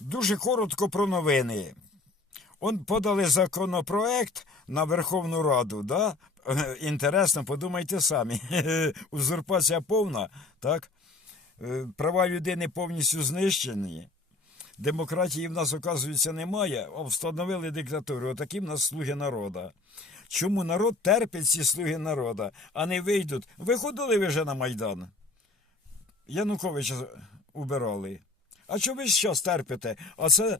Дуже коротко про новини. Он подали законопроект на Верховну Раду, да? Інтересно, подумайте самі. Узурпація повна, так? Е, Права людини повністю знищені. Демократії в нас, оказується, немає, а встановили диктатуру. Отакі в нас слуги народа. Чому народ терпить ці слуги народа, а не вийдуть? Виходили ви вже на Майдан? Януковича убирали. А чого ви зараз терпите? А це,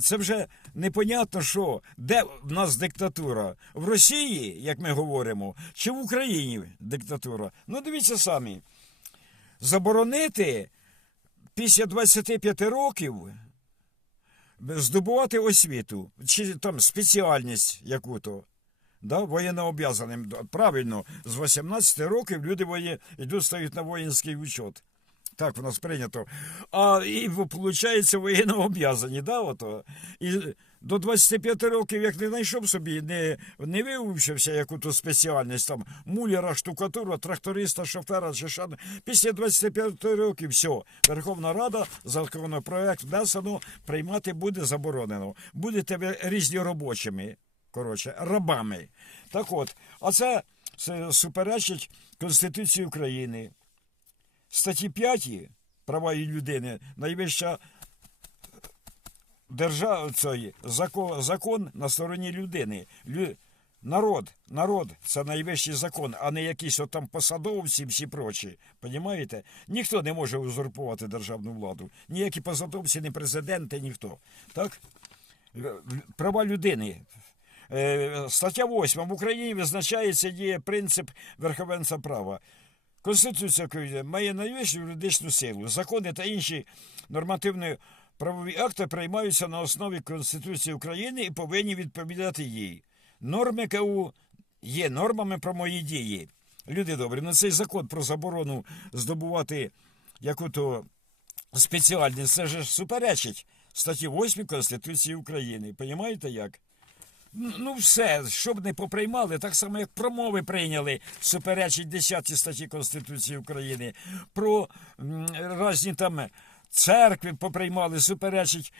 це вже непонятно що. Де в нас диктатура? В Росії, як ми говоримо, чи в Україні диктатура? Ну дивіться самі. Заборонити після 25 років здобувати освіту, чи там спеціальність яку-то. Да, воєннооб'язаним. Правильно, з 18 років люди воє... йдуть стають на воїнський учет. Так у нас прийнято. А і виходить воєннооб'язані, да, ото. І до 25 років, як не знайшов собі, не, не вивчився яку-то спеціальність, там муляра, штукатура, тракториста, шофера чи що. Після 25 років все, Верховна Рада, законопроект внесено, приймати буде заборонено. Будете ви різні робочими, коротше, рабами. Так от, а це, це суперечить Конституції України статті 5 права людини найвища держава цей закон, закон на стороні людини. Лю, народ, народ це найвищий закон, а не якісь от там посадовці всі прочі. Понімаєте? Ніхто не може узурпувати державну владу. Ніякі посадовці, ні президенти, ніхто. Так? Права людини. Е, Стаття 8. В Україні визначається діє принцип верховенства права. Конституція України має найвищу юридичну силу. Закони та інші нормативні правові акти приймаються на основі Конституції України і повинні відповідати їй. Норми КУ є нормами про мої дії. Люди добрі, ну цей закон про заборону здобувати яку-то спеціальність, це ж суперечить статті 8 Конституції України. Понімаєте як? Ну, все, щоб не поприймали, так само, як промови прийняли, суперечить 10 статті Конституції України. Про м, різні там церкви поприймали, суперечить